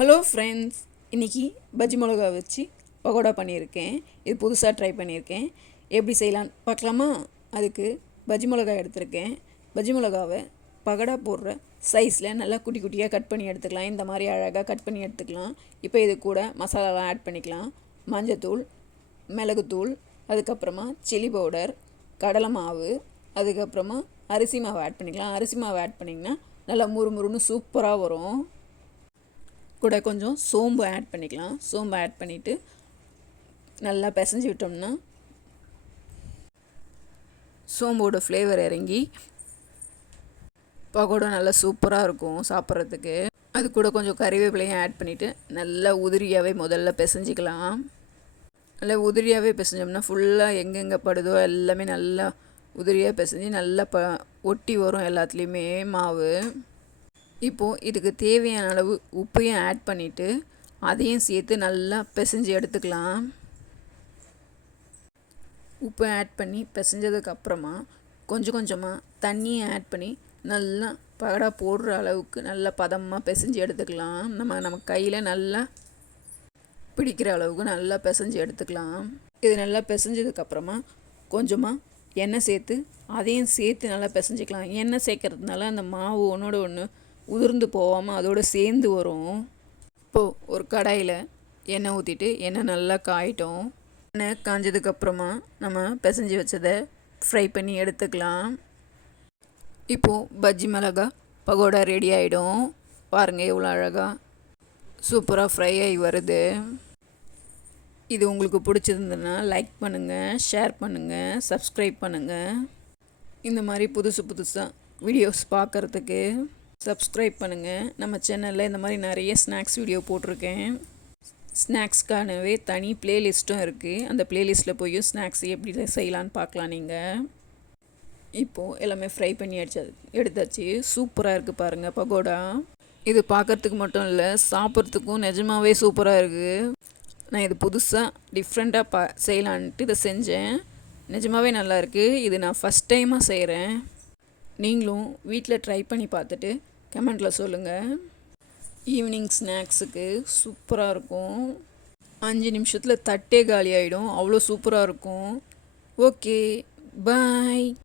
Hello friends இன்றைக்கி பஜ்ஜி மிளகா வச்சு பகோடா பண்ணியிருக்கேன். இது புதுசாக ட்ரை பண்ணியிருக்கேன். எப்படி செய்யலான்னு பார்க்கலாமா? அதுக்கு பஜ்ஜி மிளகா எடுத்திருக்கேன். பஜ்ஜி மிளகாவை பகடா போடுற சைஸில் நல்லா குட்டி குட்டியாக கட் பண்ணி எடுத்துக்கலாம். இந்த மாதிரி அழகாக கட் பண்ணி எடுத்துக்கலாம். இப்போ இது கூட மசாலாலாம் ஆட் பண்ணிக்கலாம். மஞ்சத்தூள் மிளகுத்தூள் அதுக்கப்புறமா சில்லி பவுடர் கடலை மாவு அதுக்கப்புறமா அரிசி மாவு ஆட் பண்ணிக்கலாம். அரிசி மாவு ஆட் பண்ணிங்கன்னா நல்லா முறுமுறுன்னு சூப்பராக வரும். கூட கொஞ்சம் சோம்பு ஆட் பண்ணிக்கலாம். சோம்பு ஆட் பண்ணிவிட்டு நல்லா பிசைஞ்சு விட்டோம்னா சோம்போட ஃப்ளேவர் இறங்கி பகோடா நல்லா சூப்பராக இருக்கும் சாப்பிட்றதுக்கு. அது கூட கொஞ்சம் கறிவேப்பிலையும் ஆட் பண்ணிவிட்டு நல்லா உதிரியாகவே முதல்ல பிசைஞ்சிக்கலாம். நல்லா உதிரியாகவே பிசைஞ்சோம்னா ஃபுல்லாக எங்கெங்கே படுதோ எல்லாமே நல்லா உதிரியாக பிசைஞ்சு நல்லா ப ஒட்டி வரும் எல்லாத்துலேயுமே மாவு. இப்போது இதுக்கு தேவையான அளவு உப்பையும் ஆட் பண்ணிவிட்டு அதையும் சேர்த்து நல்லா பிசைஞ்சு எடுத்துக்கலாம். உப்பு ஆட் பண்ணி பிசைஞ்சதுக்கப்புறமா கொஞ்சம் கொஞ்சமாக தண்ணியை ஆட் பண்ணி நல்லா பகடா போடுற அளவுக்கு நல்லா பதமாக பிசைஞ்சு எடுத்துக்கலாம். நம்ம நம்ம கையில் நல்லா பிடிக்கிற அளவுக்கு நல்லா பிசைஞ்சு எடுத்துக்கலாம். இது நல்லா பிசைஞ்சதுக்கப்புறமா கொஞ்சமாக எண்ணெய் சேர்த்து அதையும் சேர்த்து நல்லா பிசைஞ்சிக்கலாம். எண்ணெய் சேர்க்கறதுனால அந்த மாவு ஒன்றோட ஒன்று உதிர்ந்து போகாமல் அதோடு சேர்ந்து வரும். இப்போது ஒரு கடாயில் எண்ணெய் ஊற்றிட்டு எண்ணெய் நல்லா காயிட்டோம். எண்ணெய் காஞ்சதுக்கப்புறமா நம்ம பிசைஞ்சு வச்சதை ஃப்ரை பண்ணி எடுத்துக்கலாம். இப்போது பஜ்ஜி மிளகா பகோடா ரெடி ஆகிடும் பாருங்கள் எவ்வளோ அழகாக சூப்பராக ஃப்ரை ஆகி வருது. இது உங்களுக்கு பிடிச்சிருந்ததுன்னா லைக் பண்ணுங்கள் ஷேர் பண்ணுங்கள் சப்ஸ்கிரைப் பண்ணுங்கள் இந்த மாதிரி புதுசு புதுசாக வீடியோஸ் பார்க்குறதுக்கு சப்ஸ்கிரைப் பண்ணுங்கள் நம்ம சேனலில் இந்த மாதிரி நிறைய ஸ்நாக்ஸ் வீடியோ போட்டிருக்கேன். ஸ்நாக்ஸ்க்கானவே தனி பிளேலிஸ்ட்டும் இருக்குது அந்த பிளேலிஸ்ட்டில் போய் ஸ்நாக்ஸ் எப்படி செய்யலான்னு பார்க்கலாம் நீங்கள் இப்போது எல்லாமே ஃப்ரை பண்ணி அடிச்சா எடுத்தாச்சு. சூப்பராக இருக்குது பாருங்கள் பகோடா. இது பார்க்குறதுக்கு மட்டும் இல்லை சாப்பிட்றதுக்கும் நிஜமாகவே சூப்பராக இருக்குது நான் இது புதுசாக டிஃப்ரெண்ட்டாக பா செய்யலான்ட்டு இதை செஞ்சேன். நிஜமாகவே நல்லாயிருக்கு இது நான் ஃபஸ்ட் டைமாக செய்கிறேன் நீங்களும் வீட்டில் ட்ரை பண்ணி பார்த்துட்டு கமெண்டில் சொல்லுங்கள் ஈவினிங் ஸ்நாக்ஸுக்கு சூப்பராக இருக்கும். அஞ்சு நிமிஷத்தில் தட்டே காலி ஆகிடும் அவ்வளோ சூப்பராக இருக்கும். Okay bye